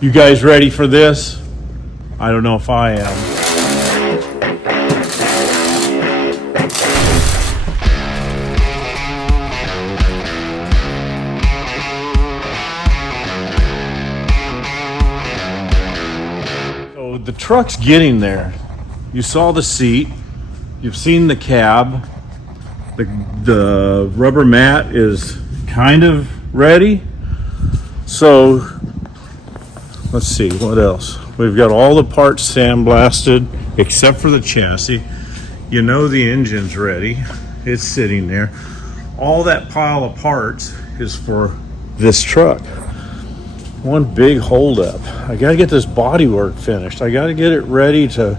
You guys ready for this? I don't know if I am. So the truck's getting there. You saw the seat. You've seen the cab. The rubber mat is kind of ready. So let's see what else. We've got all the parts sandblasted except for the chassis. You know the engine's ready. It's sitting there. All that pile of parts is for this truck. One big holdup. I gotta get this bodywork finished. I gotta get it ready to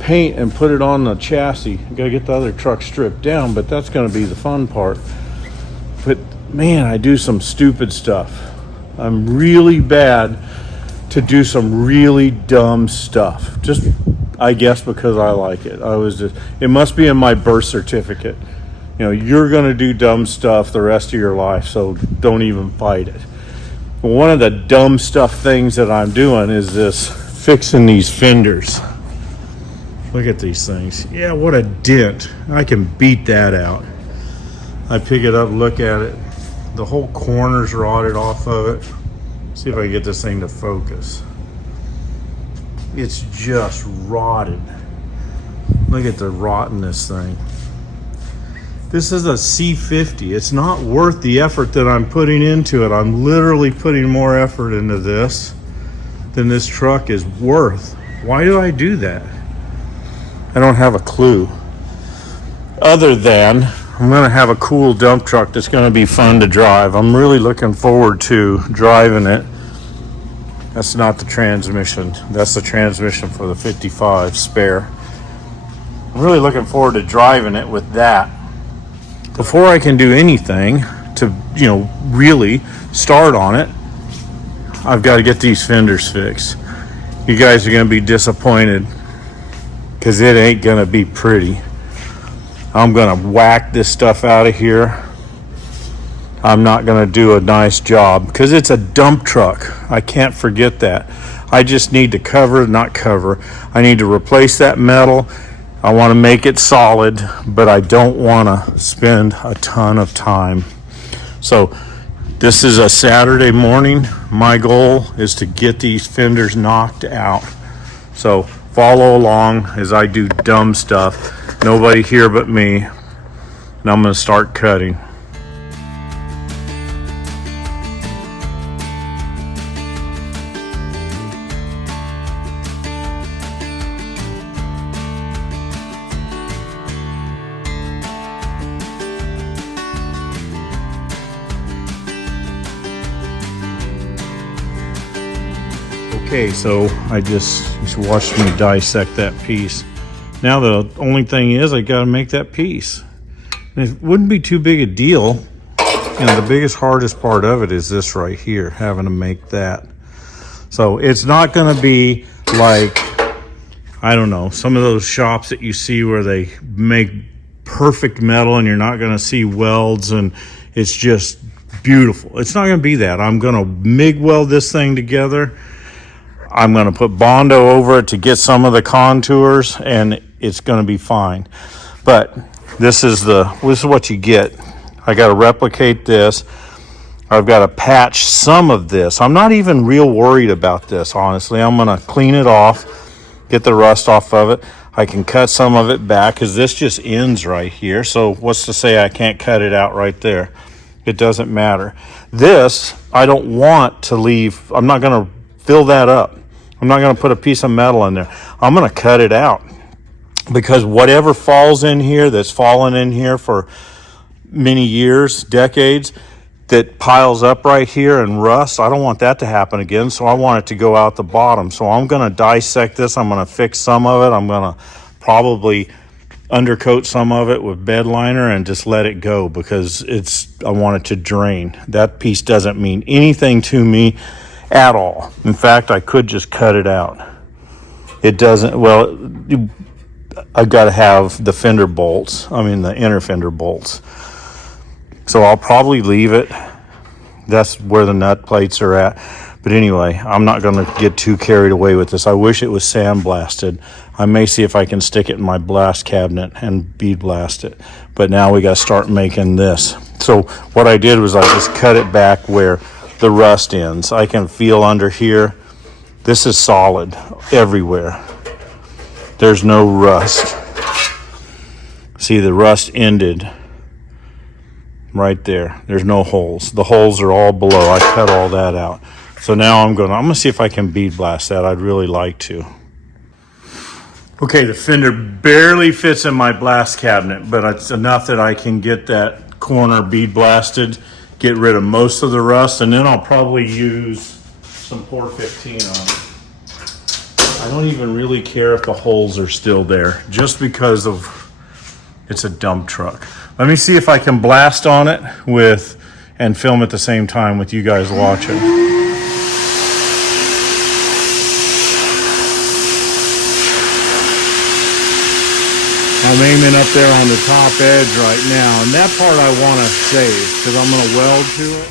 paint and put it on the chassis. I gotta get the other truck stripped down, but that's gonna be the fun part. But man, I do some stupid stuff. I'm really bad to do some really dumb stuff. Just, I guess, because I like it. It must be in my birth certificate. You know, you're gonna do dumb stuff the rest of your life, so don't even fight it. One of the dumb stuff things that I'm doing is this, fixing these fenders. Look at these things. Yeah, what a dent. I can beat that out. I pick it up, look at it. The whole corner's rotted off of it. See if I can get this thing to focus. It's just rotted. Look at the rot in this thing. This is a C50. It's not worth the effort that I'm putting into it. I'm literally putting more effort into this than this truck is worth. Why do I do that? I don't have a clue. Other than I'm gonna have a cool dump truck that's gonna be fun to drive. I'm really looking forward to driving it. That's not the transmission. That's the transmission for the 55 spare. I'm really looking forward to driving it with that. Before I can do anything to, really start on it, I've got to get these fenders fixed. You guys are going to be disappointed because it ain't going to be pretty. I'm going to whack this stuff out of here. I'm not going to do a nice job because it's a dump truck. I can't forget that. I just need to I need to replace that metal. I want to make it solid, but I don't want to spend a ton of time. So this is a Saturday morning. My goal is to get these fenders knocked out. So follow along as I do dumb stuff. Nobody here but me. And I'm going to start cutting. Okay, so I just watched me dissect that piece. Now the only thing is I got to make that piece. And it wouldn't be too big a deal. The biggest, hardest part of it is this right here, having to make that. So it's not going to be like, I don't know, some of those shops that you see where they make perfect metal and you're not going to see welds and it's just beautiful. It's not going to be that. I'm going to MIG weld this thing together. I'm going to put Bondo over it to get some of the contours, and it's going to be fine. But this is what you get. I got to replicate this. I've got to patch some of this. I'm not even real worried about this, honestly. I'm going to clean it off, get the rust off of it. I can cut some of it back because this just ends right here. So what's to say I can't cut it out right there? It doesn't matter. This, I don't want to leave. I'm not going to fill that up. I'm not going to put a piece of metal in there. I'm going to cut it out because whatever falls in here, that's fallen in here for many years, decades, that piles up right here and rust, I don't want that to happen again. So I want it to go out the bottom. So I'm going to dissect this. I'm going to fix some of it. I'm going to probably undercoat some of it with bed liner and just let it go because I want it to drain. That piece doesn't mean anything to me at all. In fact, I could just cut it out. It doesn't, well, I've got to have the fender bolts, the inner fender bolts. So I'll probably leave it. That's where the nut plates are at. But anyway, I'm not going to get too carried away with this. I wish it was sandblasted. I may see if I can stick it in my blast cabinet and bead blast it. But now we got to start making this. So what I did was I just cut it back where the rust ends. I can feel under here. This is solid everywhere. There's no rust. See, the rust ended right there. There's no holes. The holes are all below. I cut all that out. So now I'm gonna see if I can bead blast that. I'd really like to. Okay, the fender barely fits in my blast cabinet, but it's enough that I can get that corner bead blasted, get rid of most of the rust, and then I'll probably use some Pour 15 on it. I don't even really care if the holes are still there, just because of it's a dump truck. Let me see if I can blast on it and film at the same time with you guys watching. I'm aiming up there on the top edge right now, and that part I want to save because I'm going to weld to it.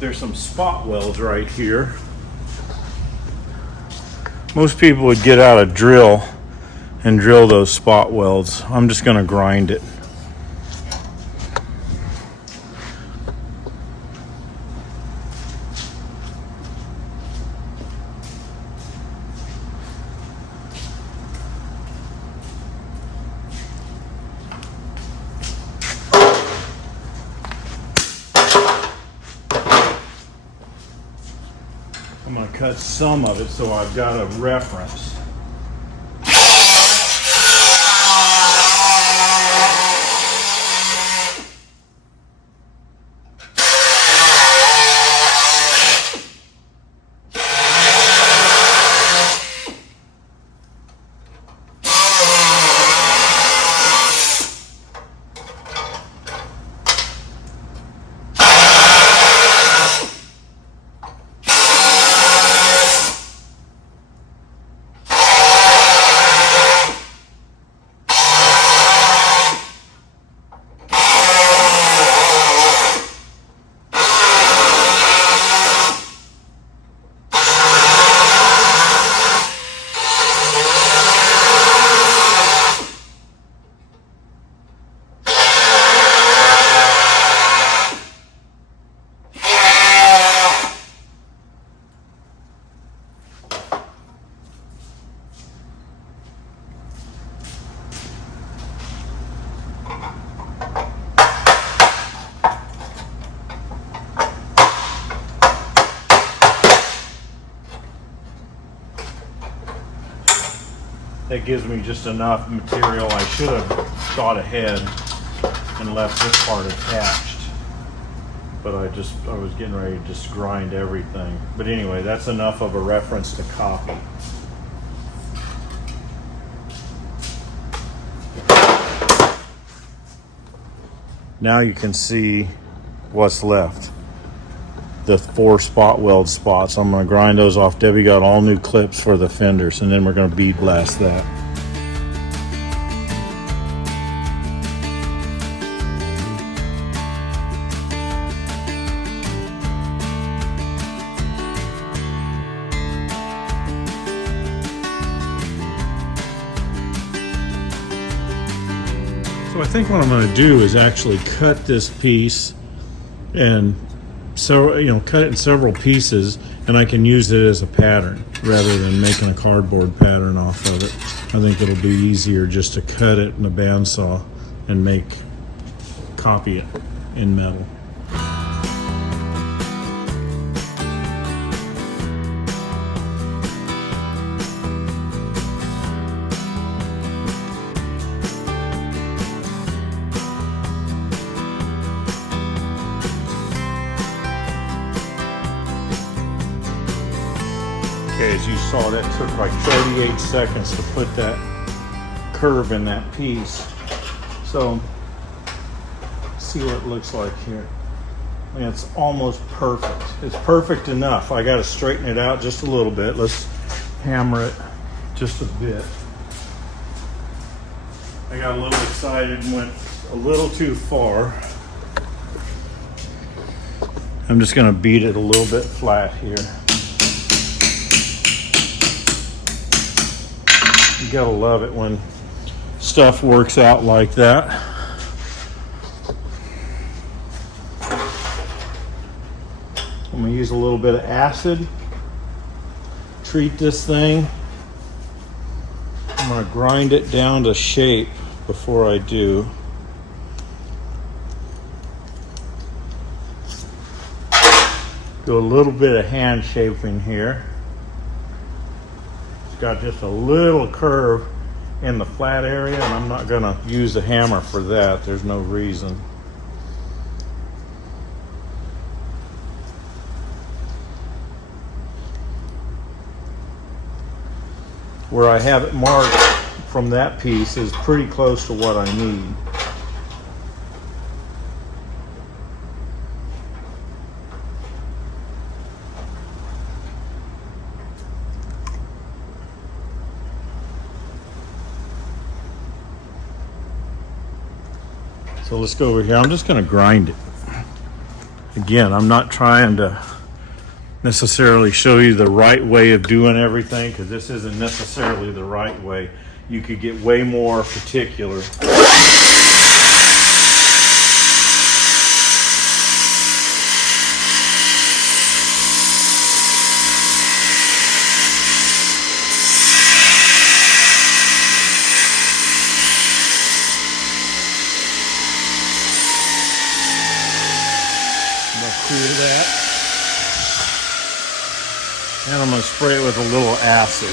There's some spot welds right here. Most people would get out a drill and drill those spot welds. I'm just going to grind it. I'm going to cut some of it so I've got a reference. That gives me just enough material. I should have thought ahead and left this part attached, but I was getting ready to just grind everything. But anyway, that's enough of a reference to copy. Now you can see what's left. The 4 spot weld spots. I'm going to grind those off. Debbie got all new clips for the fenders, and then we're going to bead blast that. So I think what I'm going to do is actually cut this piece and cut it in several pieces, and I can use it as a pattern rather than making a cardboard pattern off of it. I think it'll be easier just to cut it in a bandsaw and copy it in metal. Okay, as you saw, that took like 38 seconds to put that curve in that piece. So, see what it looks like here. And it's almost perfect. It's perfect enough. I got to straighten it out just a little bit. Let's hammer it just a bit. I got a little excited and went a little too far. I'm just gonna beat it a little bit flat here. You gotta love it when stuff works out like that. I'm gonna use a little bit of acid. Treat this thing. I'm gonna grind it down to shape before I do. Do a little bit of hand shaping here. It's got just a little curve in the flat area, and I'm not gonna use a hammer for that. There's no reason. Where I have it marked from that piece is pretty close to what I need. So let's go over here. I'm just going to grind it. Again, I'm not trying to necessarily show you the right way of doing everything, because this isn't necessarily the right way. You could get way more particular. Cool that. And I'm going to spray it with a little acid.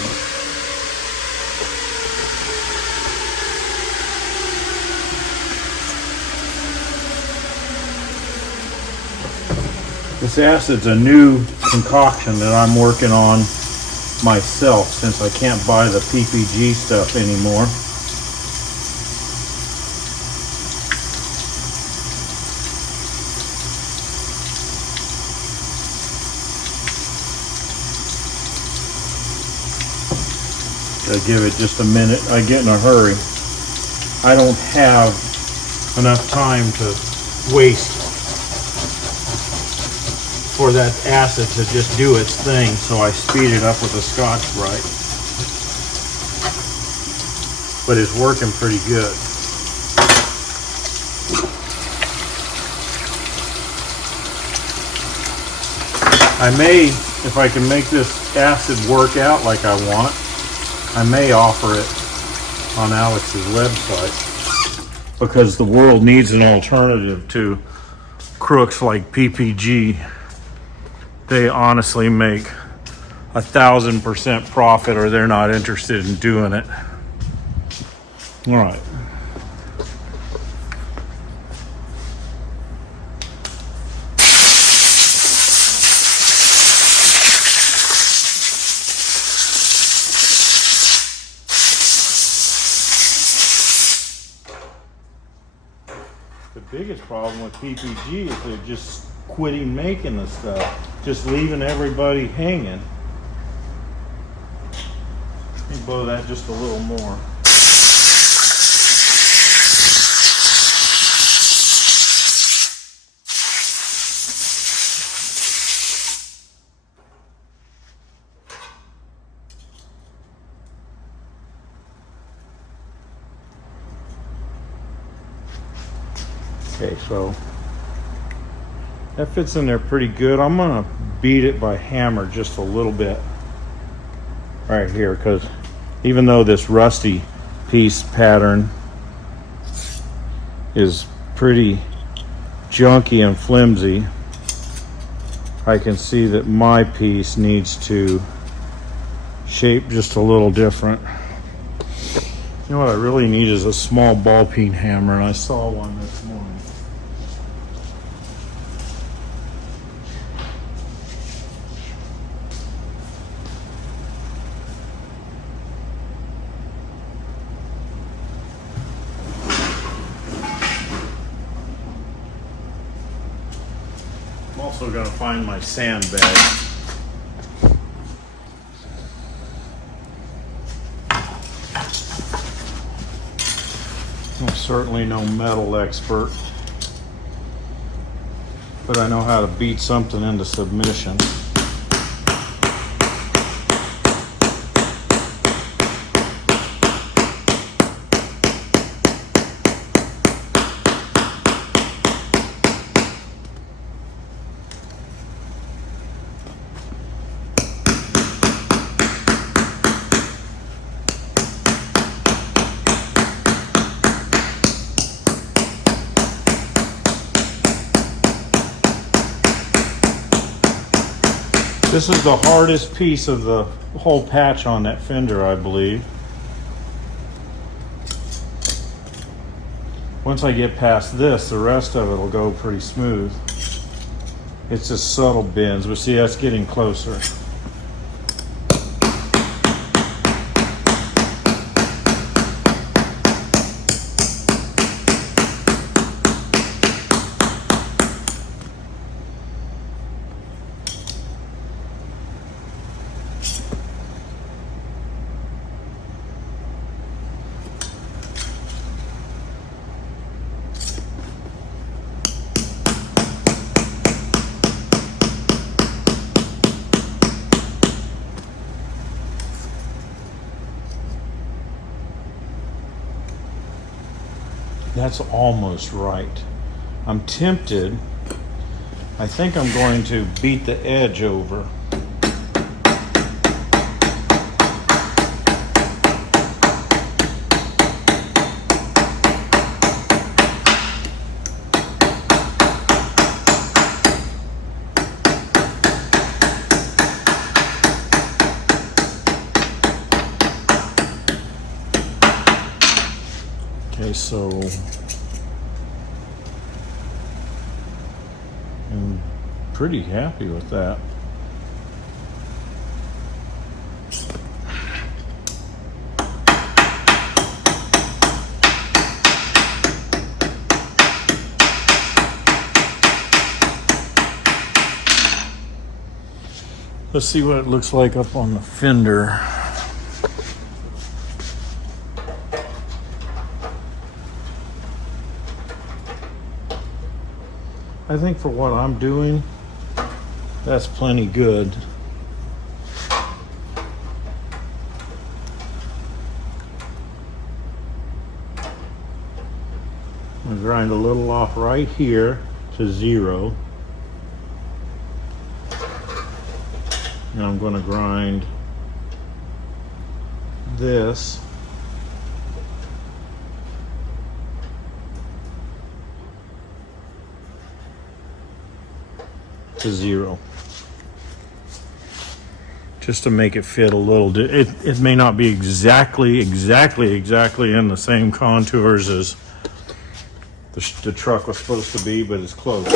This acid's a new concoction that I'm working on myself, since I can't buy the PPG stuff anymore. I give it just a minute. I get in a hurry. I don't have enough time to waste for that acid to just do its thing, so I speed it up with a Scotch-Brite. But it's working pretty good. I may, if I can make this acid work out like I want, I may offer it on Alex's website, because the world needs an alternative to crooks like PPG. They honestly make 1,000% profit, or they're not interested in doing it. All right. The biggest problem with PPG is they're just quitting making the stuff, just leaving everybody hanging. Let me blow that just a little more. Okay, so that fits in there pretty good. I'm gonna beat it by hammer just a little bit right here, because even though this rusty piece pattern is pretty junky and flimsy, I can see that my piece needs to shape just a little different. You know what I really need is a small ball peen hammer, and I saw one this morning. I'm also going to find my sandbag. Certainly no metal expert, but I know how to beat something into submission. This is the hardest piece of the whole patch on that fender, I believe. Once I get past this, the rest of it will go pretty smooth. It's just subtle bends, but see, that's getting closer. That's almost right. I'm tempted. I think I'm going to beat the edge over. Okay, so I'm pretty happy with that. Let's see what it looks like up on the fender. I think for what I'm doing, that's plenty good. I'm going to grind a little off right here to 0. And I'm going to grind this to 0, just to make it fit a little. It may not be exactly in the same contours as the truck was supposed to be, but it's close.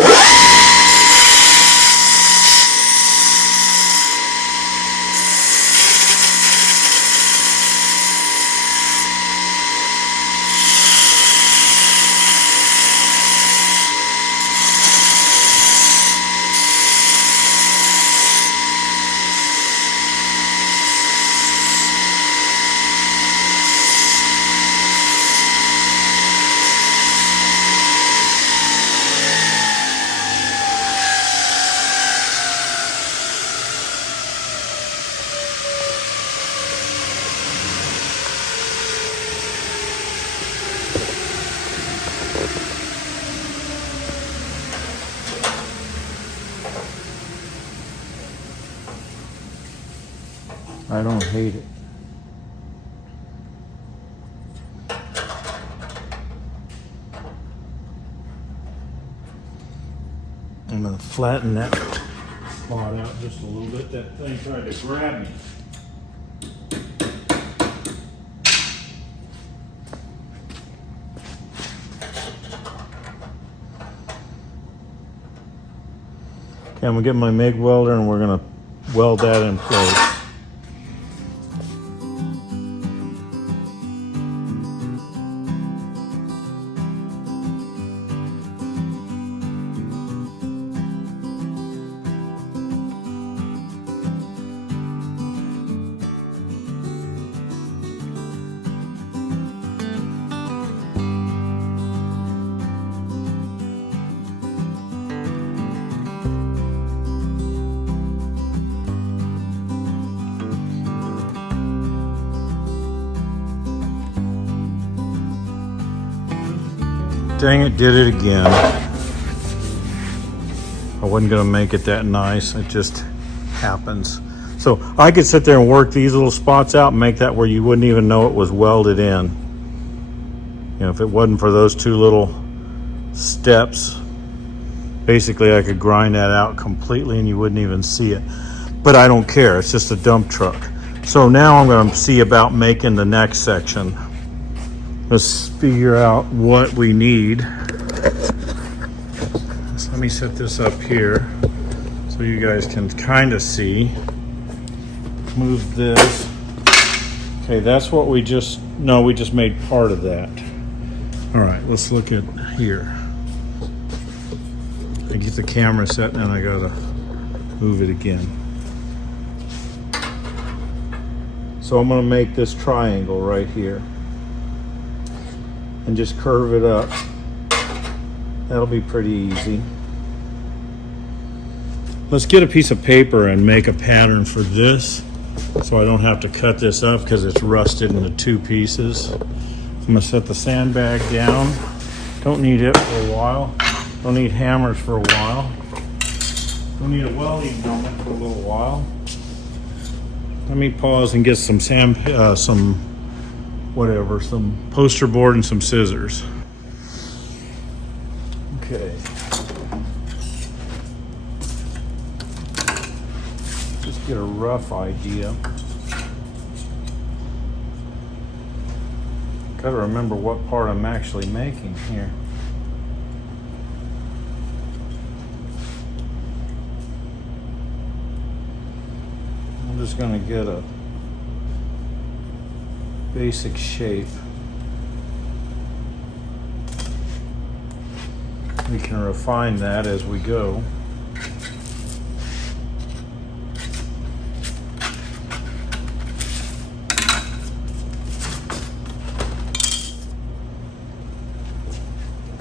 I don't hate it. I'm going to flatten that spot out just a little bit. That thing tried to grab me. Okay, I'm going to get my MIG welder and we're going to weld that in place. Dang it, did it again. I wasn't gonna make it that nice. It just happens. So I could sit there and work these little spots out and make that where you wouldn't even know it was welded in. You know, if it wasn't for those two little steps, basically I could grind that out completely and you wouldn't even see it. But I don't care, it's just a dump truck. So now I'm gonna see about making the next section. Let's figure out what we need. So let me set this up here so you guys can kind of see. Move this. Okay, that's what we just made part of that. All right, let's look at here. I get the camera set and I gotta move it again. So I'm gonna make this triangle right here and just curve it up. That'll be pretty easy. Let's get a piece of paper and make a pattern for this so I don't have to cut this up because it's rusted into two pieces. I'm gonna set the sandbag down. Don't need it for a while. Don't need hammers for a while. Don't need a welding helmet for a little while. Let me pause and get some poster board and some scissors. Okay. Just get a rough idea. Gotta remember what part I'm actually making here. I'm just gonna get a basic shape. We can refine that as we go.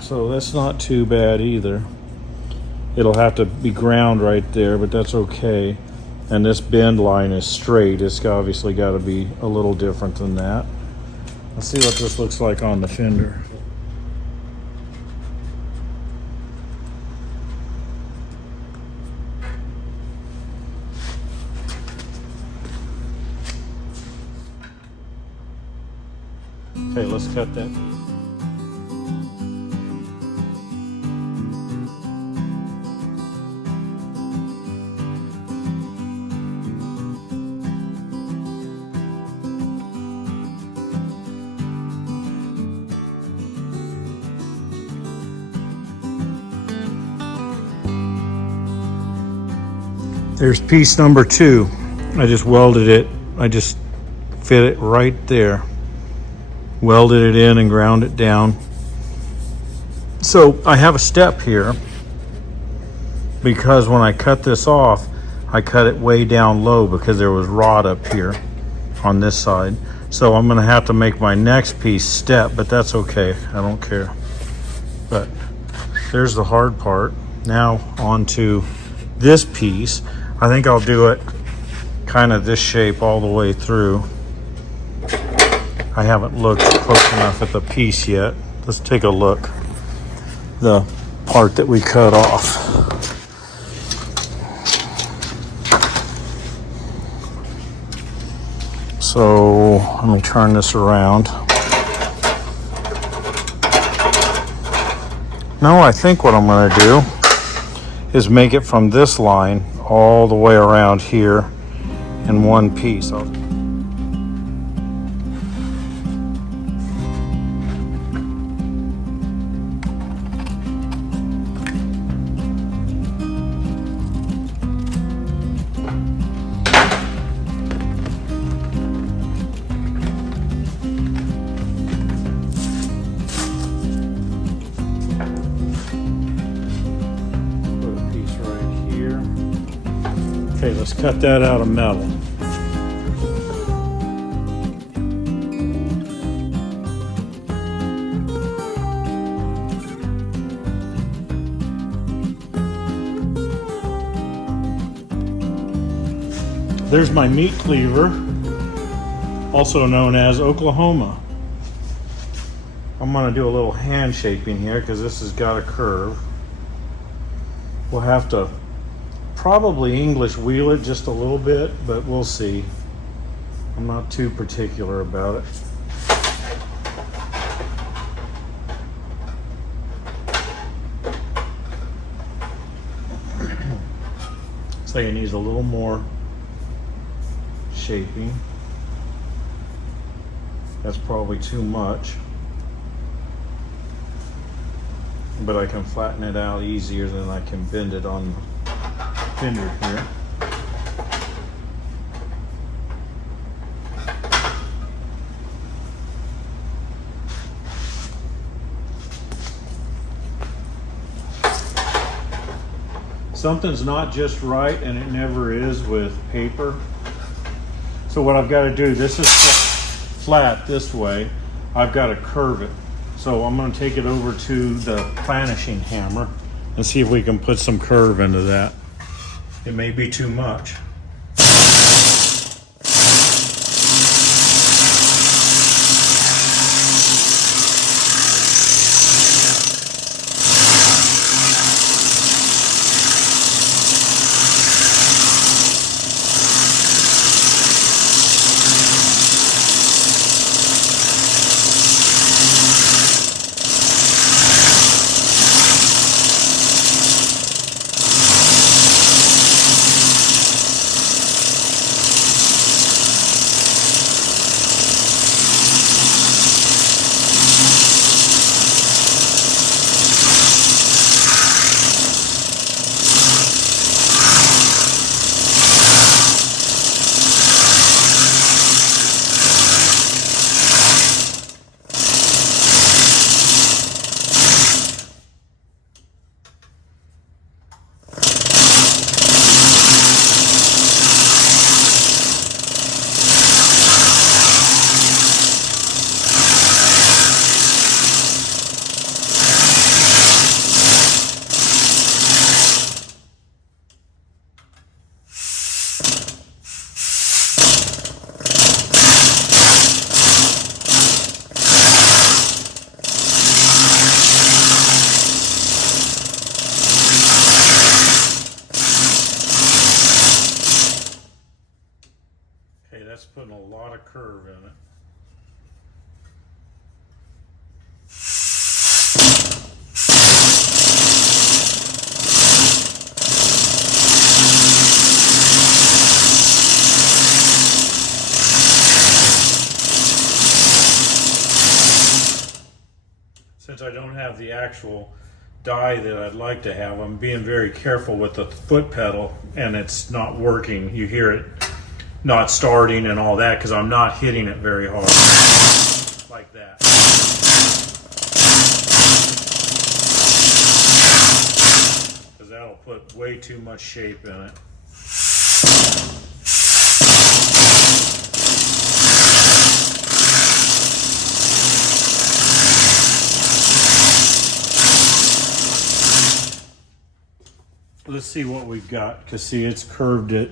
So that's not too bad either. It'll have to be ground right there, but that's okay. And this bend line is straight. It's obviously got to be a little different than that. Let's see what this looks like on the fender. Okay, let's cut that piece. There's piece number 2. I just welded it. I just fit it right there. Welded it in and ground it down. So I have a step here because when I cut this off, I cut it way down low because there was rod up here on this side. So I'm gonna have to make my next piece step, but that's okay, I don't care. But there's the hard part. Now onto this piece. I think I'll do it kind of this shape all the way through. I haven't looked close enough at the piece yet. Let's take a look. The part that we cut off. So let me turn this around. No, I think what I'm going to do is make it from this line all the way around here in one piece. Okay, let's cut that out of metal. There's my meat cleaver, also known as Oklahoma. I'm going to do a little hand shaping here because this has got a curve. We'll have to probably English wheel it just a little bit, but we'll see. I'm not too particular about it. Looks like it needs a little more shaping. That's probably too much, but I can flatten it out easier than I can bend it on the fender here. Something's not just right, and it never is with paper. So what I've got to do, this is flat this way, I've got to curve it. So I'm going to take it over to the planishing hammer and see if we can put some curve into that. It may be too much. That's putting a lot of curve in it. Since I don't have the actual die that I'd like to have, I'm being very careful with the foot pedal, and it's not working. You hear it not starting and all that because I'm not hitting it very hard like that. Because that'll put way too much shape in it. Let's see what we've got, because see, it's curved it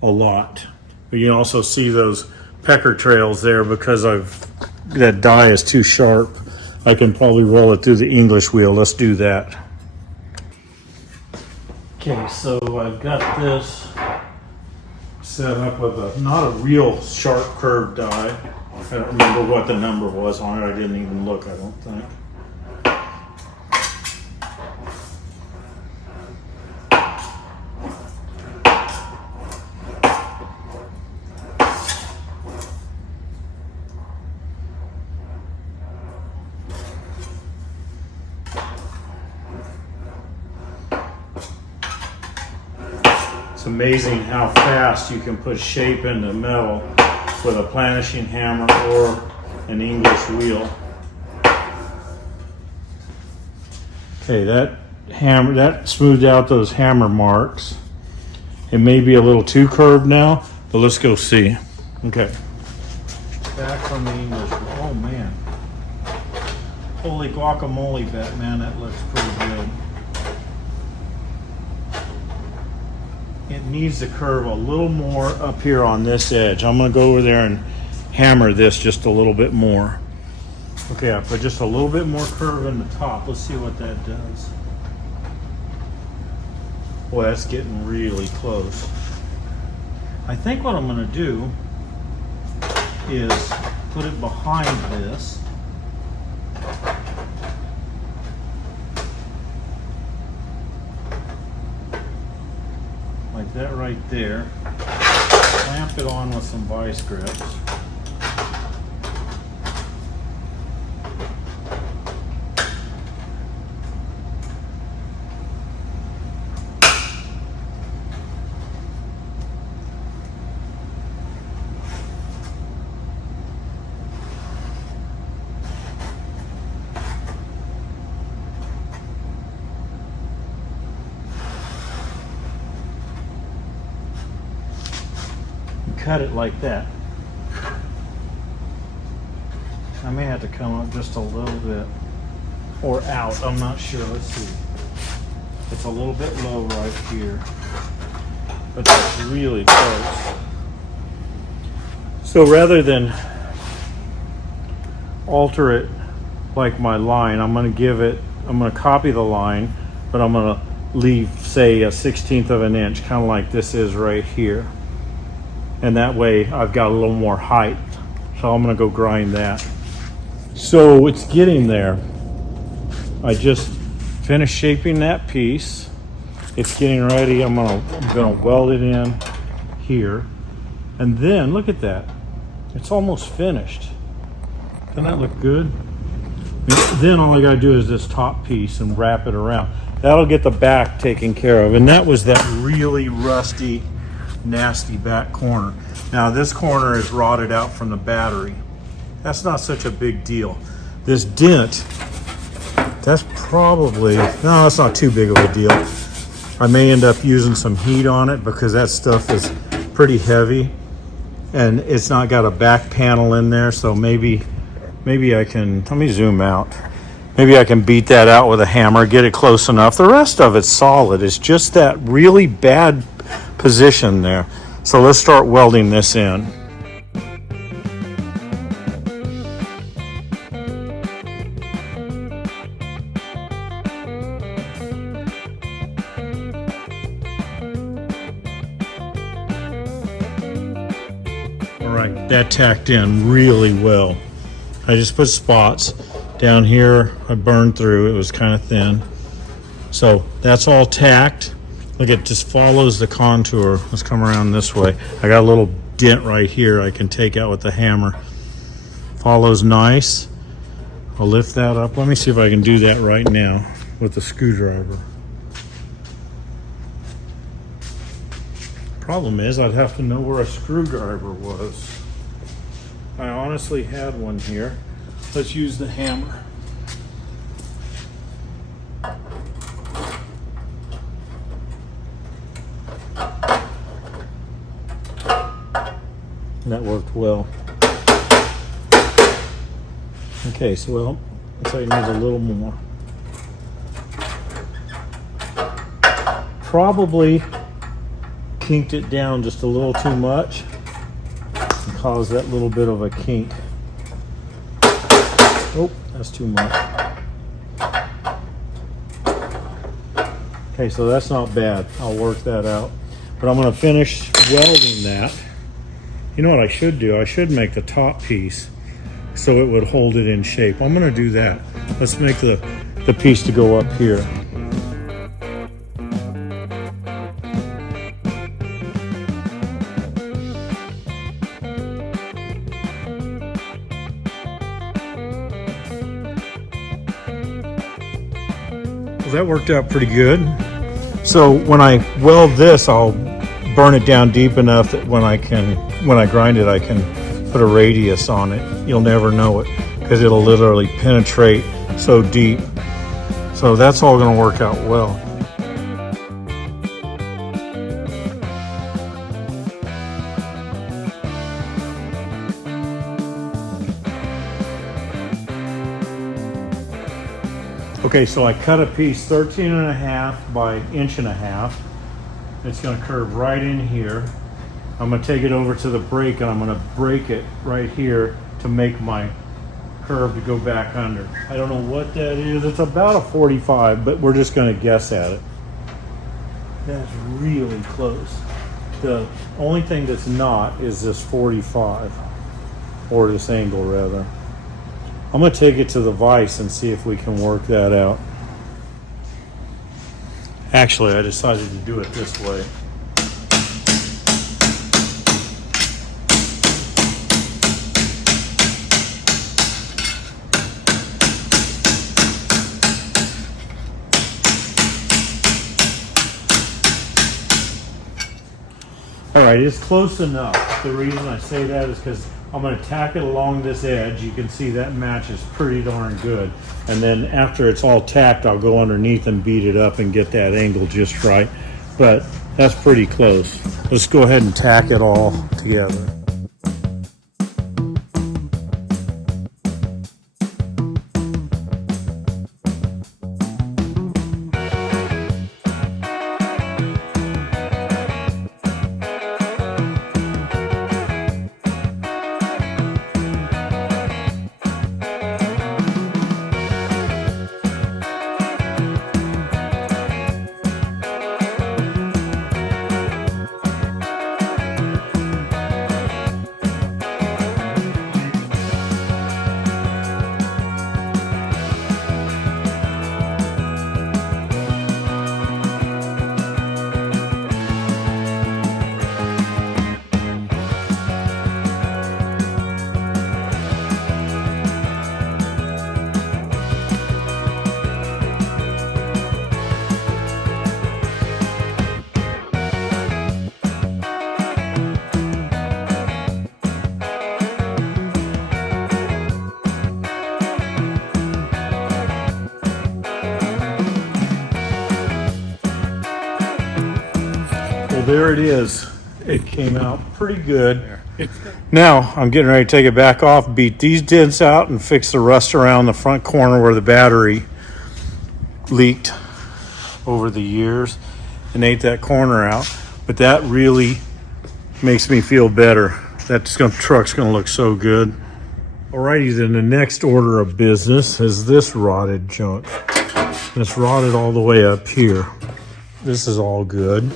a lot. But you can also see those pecker trails there because that die is too sharp. I can probably roll it through the English wheel. Let's do that. Okay, so I've got this set up with not a real sharp curved die. I don't remember what the number was on it. I didn't even look, I don't think. It's amazing how fast you can put shape into metal with a planishing hammer or an English wheel. Okay, that smoothed out those hammer marks. It may be a little too curved now, but let's go see. Okay. Back from the English wheel. Oh man. Holy guacamole, Batman, that looks pretty good. It needs to curve a little more up here on this edge. I'm going to go over there and hammer this just a little bit more. Okay, I put just a little bit more curve in the top. Let's see what that does. Boy, that's getting really close. I think what I'm going to do is put it behind this. Like that right there. Clamp it on with some vice grips. Cut it like that. I may have to come up just a little bit or out, I'm not sure. Let's see. It's a little bit low right here, but that's really close. So rather than alter it like my line, I'm going to copy the line, but I'm going to leave, say, a 1/16 of an inch, kind of like this is right here. And that way I've got a little more height. So I'm going to go grind that. So it's getting there. I just finished shaping that piece. It's getting ready. I'm gonna weld it in here. And then look at that. It's almost finished. Doesn't that look good? Then all I gotta do is this top piece and wrap it around. That'll get the back taken care of. And that was that really rusty, nasty back corner. Now this corner is rotted out from the battery. That's not such a big deal. This dent, that's probably, no, that's not too big of a deal. I may end up using some heat on it because that stuff is pretty heavy and it's not got a back panel in there. So maybe I can, let me zoom out. Maybe I can beat that out with a hammer, get it close enough. The rest of it's solid. It's just that really bad position there. So let's start welding this in. All right, that tacked in really well. I just put spots down here. I burned through, it was kind of thin. So that's all tacked. Look, it just follows the contour. Let's come around this way. I got a little dent right here I can take out with the hammer. Follows nice. I'll lift that up. Let me see if I can do that right now with the screwdriver. Problem is, I'd have to know where a screwdriver was. I honestly had one here. Let's use the hammer. That worked well. Okay, so well, looks like it needs a little more. Probably kinked it down just a little too much and caused that little bit of a kink. Oh, that's too much. Okay, so that's not bad. I'll work that out. But I'm going to finish welding that. You know what I should do? I should make the top piece so it would hold it in shape. I'm going to do that. Let's make the piece to go up here. Well, that worked out pretty good. So when I weld this, I'll burn it down deep enough that when I grind it, I can put a radius on it. You'll never know it because it'll literally penetrate so deep. So that's all going to work out well. Okay, so I cut a piece 13.5 by 1.5 inches. It's going to curve right in here. I'm going to take it over to the brake and I'm going to break it right here to make my curve to go back under. I don't know what that is. It's about a 45, but we're just going to guess at it. That's really close. The only thing that's not is this 45, or this angle rather. I'm going to take it to the vise and see if we can work that out. Actually, I decided to do it this way. All right, it's close enough. The reason I say that is because I'm going to tack it along this edge. You can see that matches pretty darn good. And then after it's all tacked, I'll go underneath and beat it up and get that angle just right. But that's pretty close. Let's go ahead and tack it all together. There it is. It came out pretty good. Now I'm getting ready to take it back off, beat these dents out, and fix the rust around the front corner where the battery leaked over the years and ate that corner out. But that really makes me feel better. That truck's gonna look so good. Alrighty, then the next order of business is this rotted junk. And it's rotted all the way up here. This is all good.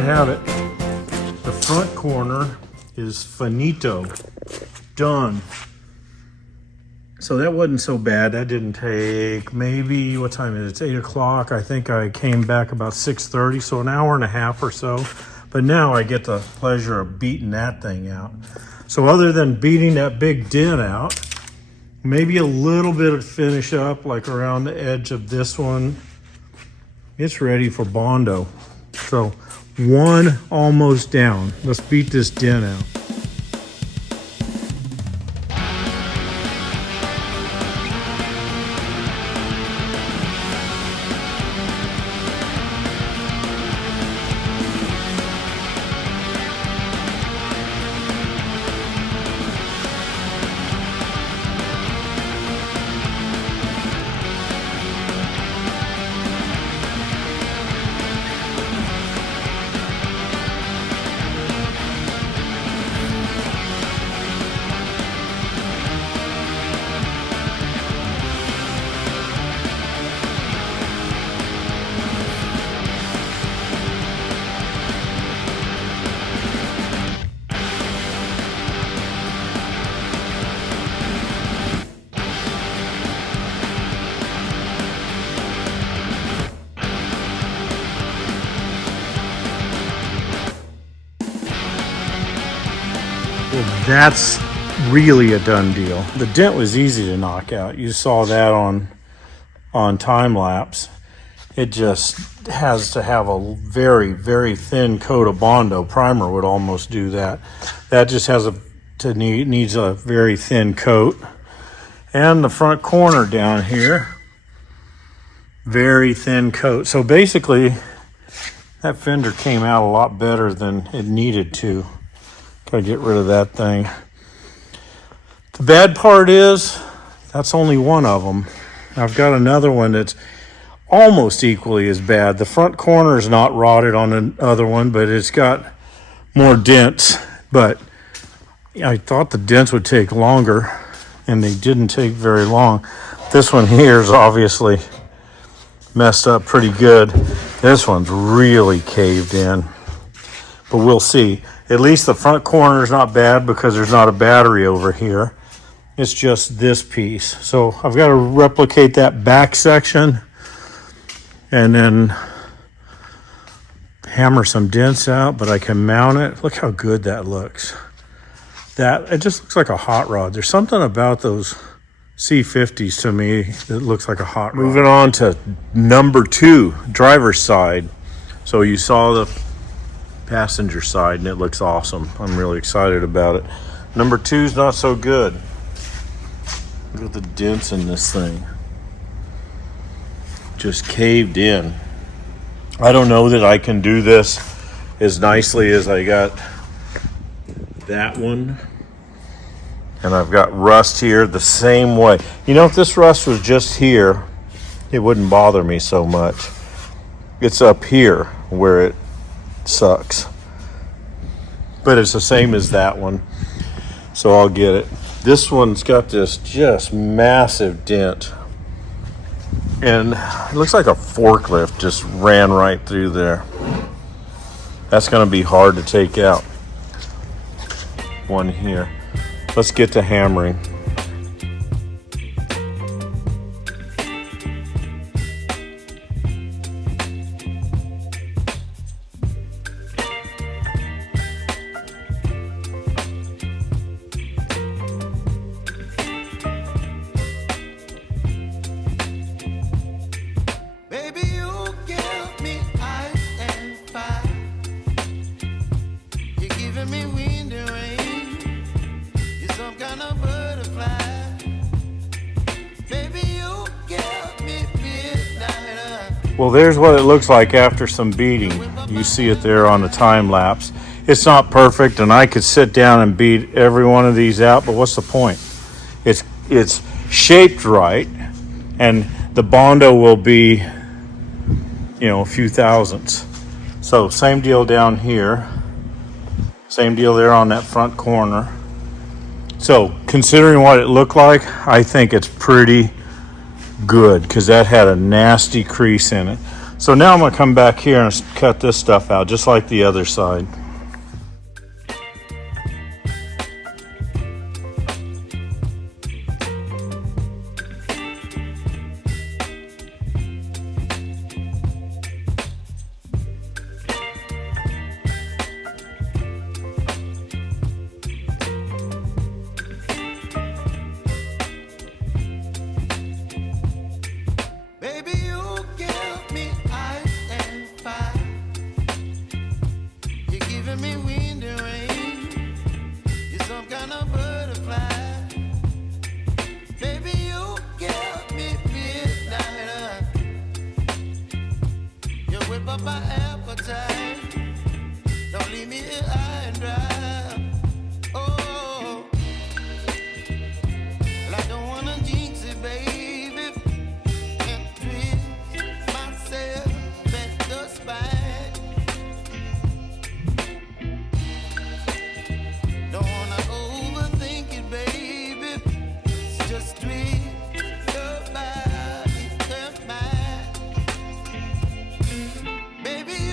Have it. The front corner is finito, done. So that wasn't so bad. That didn't take maybe, what time is it? It's 8 o'clock. I think I came back about 6:30, so an hour and a half or so. But now I get the pleasure of beating that thing out. So other than beating that big dent out, maybe a little bit of finish up like around the edge of this one, it's ready for Bondo. So one almost down. Let's beat this dent out. So that's really a done deal. The dent was easy to knock out. You saw that on time lapse. It just has to have a very, very thin coat of Bondo. Primer would almost do that. That just needs a very thin coat. And the front corner down here, very thin coat. So basically, that fender came out a lot better than it needed to. Gotta get rid of that thing. The bad part is, that's only one of them. I've got another one that's almost equally as bad. The front corner is not rotted on the other one, but it's got more dents. But I thought the dents would take longer, and they didn't take very long. This one here is obviously messed up pretty good. This one's really caved in, but we'll see. At least the front corner is not bad because there's not a battery over here. It's just this piece. So I've got to replicate that back section and then hammer some dents out, but I can mount it. Look how good that looks. It just looks like a hot rod. There's something about those C50s to me that looks like a hot rod. Moving on to number 2, driver's side. So you saw the passenger side and it looks awesome. I'm really excited about it. Number 2 is not so good. Look at the dents in this thing. Just caved in. I don't know that I can do this as nicely as I got that one. And I've got rust here the same way. You know, if this rust was just here, it wouldn't bother me so much. It's up here where it sucks. But it's the same as that one. So I'll get it. This one's got this just massive dent. And it looks like a forklift just ran right through there. That's going to be hard to take out. One here. Let's get to hammering. Well, there's what it looks like after some beating. You see it there on the time lapse. It's not perfect, and I could sit down and beat every one of these out, but what's the point? It's shaped right, and the Bondo will be, a few thousandths. So same deal down here. Same deal there on that front corner. So considering what it looked like, I think it's pretty good because that had a nasty crease in it. So now I'm going to come back here and cut this stuff out just like the other side. Baby,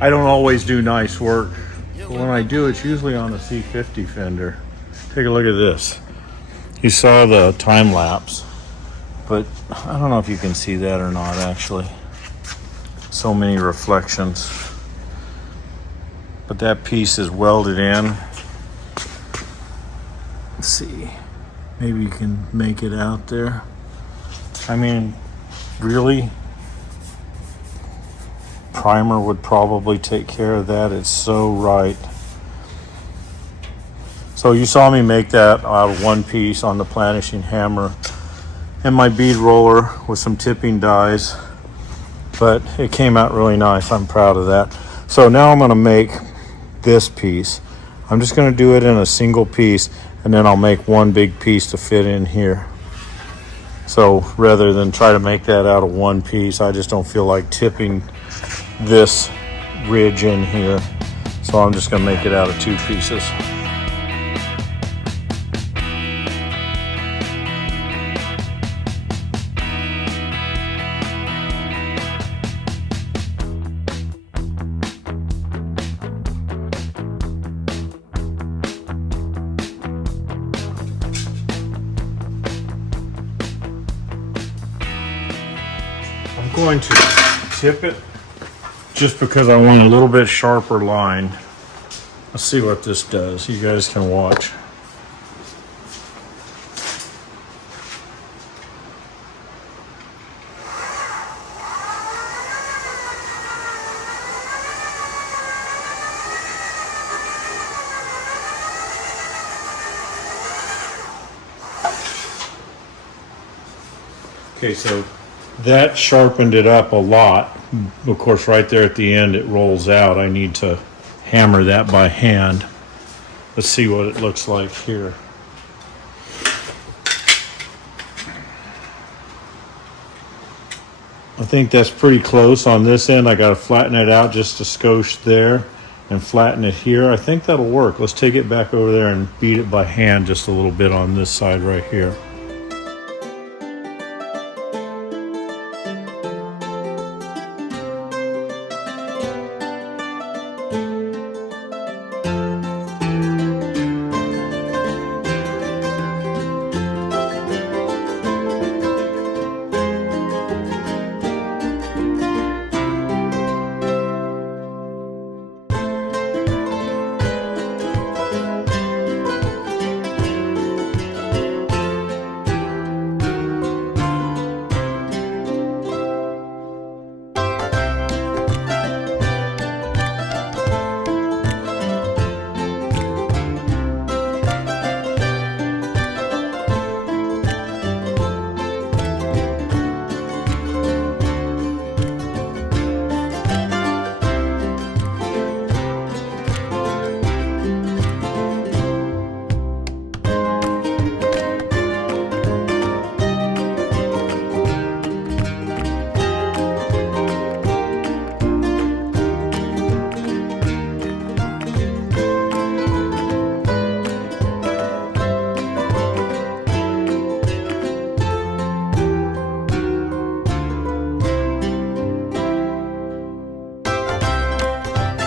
I don't always do nice work. But when I do, it's usually on a C50 Fender. Take a look at this. You saw the time lapse, but I don't know if you can see that or not actually. So many reflections. But that piece is welded in. Let's see. Maybe you can make it out there. I mean, really? Primer would probably take care of that. It's so right. So you saw me make that out of one piece on the planishing hammer and my bead roller with some tipping dies, but it came out really nice. I'm proud of that. So now I'm going to make this piece. I'm just going to do it in a single piece, and then I'll make one big piece to fit in here. So rather than try to make that out of one piece, I just don't feel like tipping this ridge in here. So I'm just going to make it out of two pieces. I'm going to tip it just because I want a little bit sharper line. Let's see what this does. You guys can watch. Okay, so that sharpened it up a lot. Of course, right there at the end, it rolls out. I need to hammer that by hand. Let's see what it looks like here. I think that's pretty close on this end. I got to flatten it out just a skosh there and flatten it here. I think that'll work. Let's take it back over there and beat it by hand just a little bit on this side right here.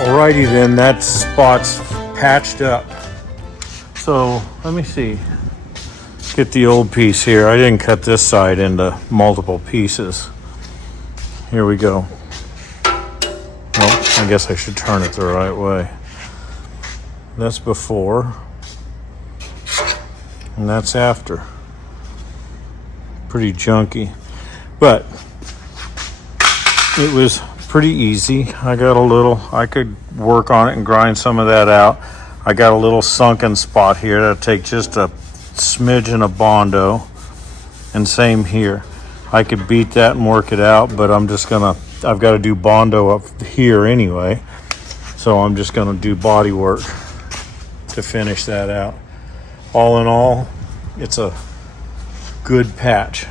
Alrighty then, that spot's patched up. So let me see. Get the old piece here. I didn't cut this side into multiple pieces. Here we go. Well, I guess I should turn it the right way. That's before, and that's after. Pretty junky, but it was pretty easy. I could work on it and grind some of that out. I got a little sunken spot here that'll take just a smidgen of Bondo, and same here. I could beat that and work it out, but I've got to do Bondo up here anyway, so I'm just gonna do body work to finish that out. All in all, it's a good patch.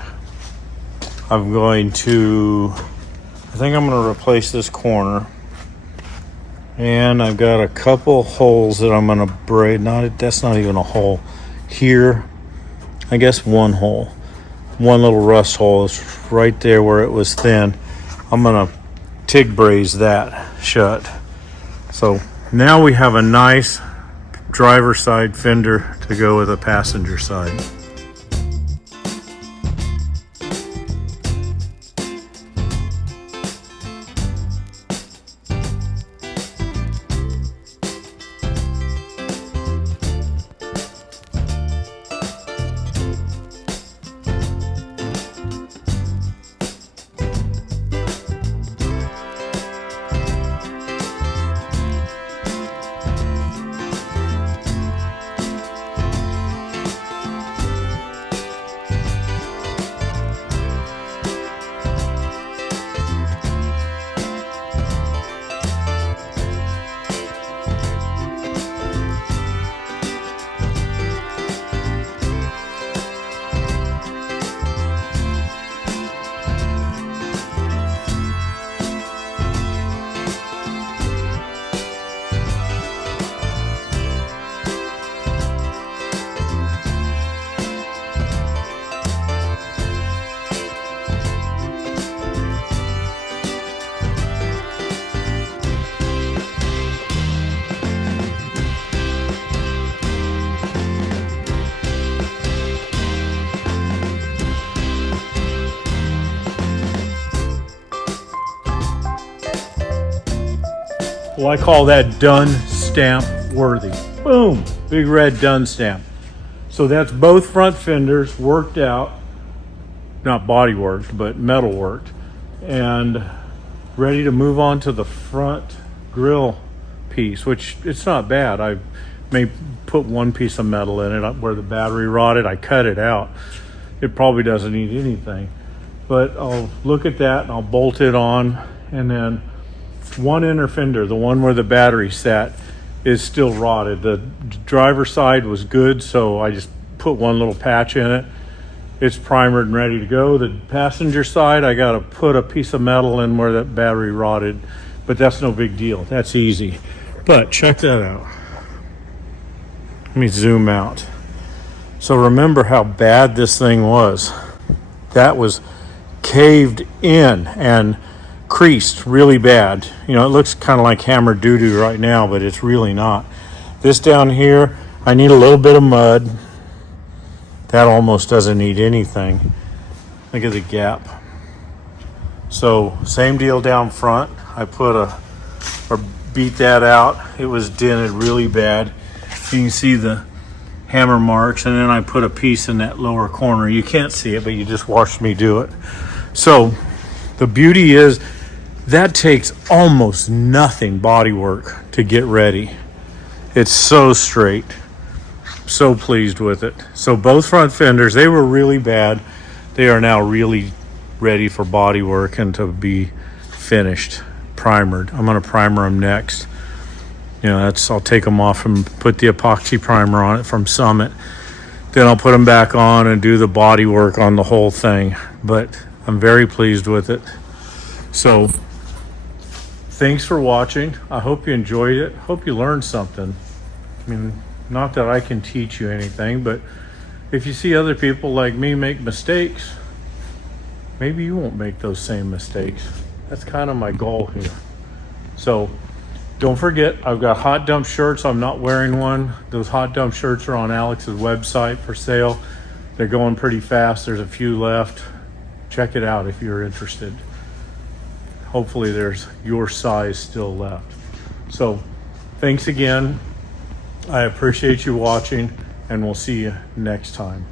I think I'm going to replace this corner, and I've got a couple holes that I'm going to braid. That's not even a hole here. I guess one hole, one little rust hole is right there where it was thin. I'm going to TIG braze that shut So now we have a nice driver side fender to go with a passenger side. Well, I call that done stamp worthy. Boom, big red done stamp. So that's both front fenders worked out, not body worked, but metal worked, and ready to move on to the front grill piece, which it's not bad. I may put one piece of metal in it where the battery rotted. I cut it out. It probably doesn't need anything, but I'll look at that and I'll bolt it on, and then one inner fender, the one where the battery sat, is still rotted. The driver's side was good, so I just put one little patch in it. It's primered and ready to go. The passenger side, I got to put a piece of metal in where that battery rotted, but that's no big deal. That's easy. But check that out. Let me zoom out. So remember how bad this thing was. That was caved in and creased really bad. You know, it looks kind of like hammered doo-doo right now, but it's really not. This down here, I need a little bit of mud. That almost doesn't need anything. Look at the gap. So same deal down front. I beat that out. It was dented really bad. You can see the hammer marks, and then I put a piece in that lower corner. You can't see it, but you just watched me do it. So the beauty is that takes almost nothing body work to get ready. It's so straight. So pleased with it. So both front fenders, they were really bad. They are now really ready for body work and to be finished, primered. I'm going to primer them next. You know, I'll take them off and put the epoxy primer on it from Summit. Then I'll put them back on and do the body work on the whole thing. But I'm very pleased with it. So thanks for watching. I hope you enjoyed it. Hope you learned something. I mean, not that I can teach you anything, but if you see other people like me make mistakes, maybe you won't make those same mistakes. That's kind of my goal here. So don't forget, I've got hot dump shirts. I'm not wearing one. Those hot dump shirts are on Alex's website for sale. They're going pretty fast. There's a few left. Check it out if you're interested. Hopefully there's your size still left. So thanks again. I appreciate you watching, and we'll see you next time.